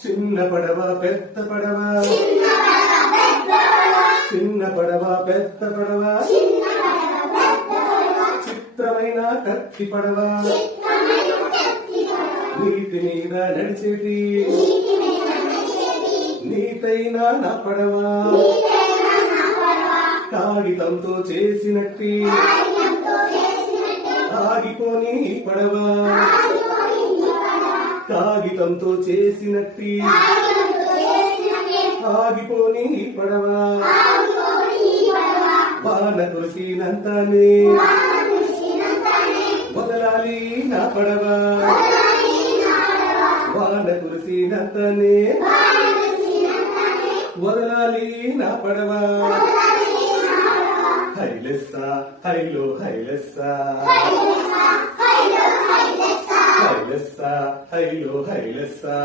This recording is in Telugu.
చిన్న పడవ పెద్ద పడవ చిన్న పడవ పెద్ద పడవ చిత్రమైన కత్తి పడవ నీటి మీద నడిచేటి నీతైన నా పడవ కాగితంతో చేసినట్టి ఆగిపోని పడవ కాగితంతో చేసినట్టి ఆగిపోని పడవ వాన కురిసినంతనే వదలాలి నా పడవ వాన కురిసినంతనే వదలాలి నా పడవ హైలెస్సా హైలో హైలెస్సా హైలెస్సా హైలో హైలెస్సా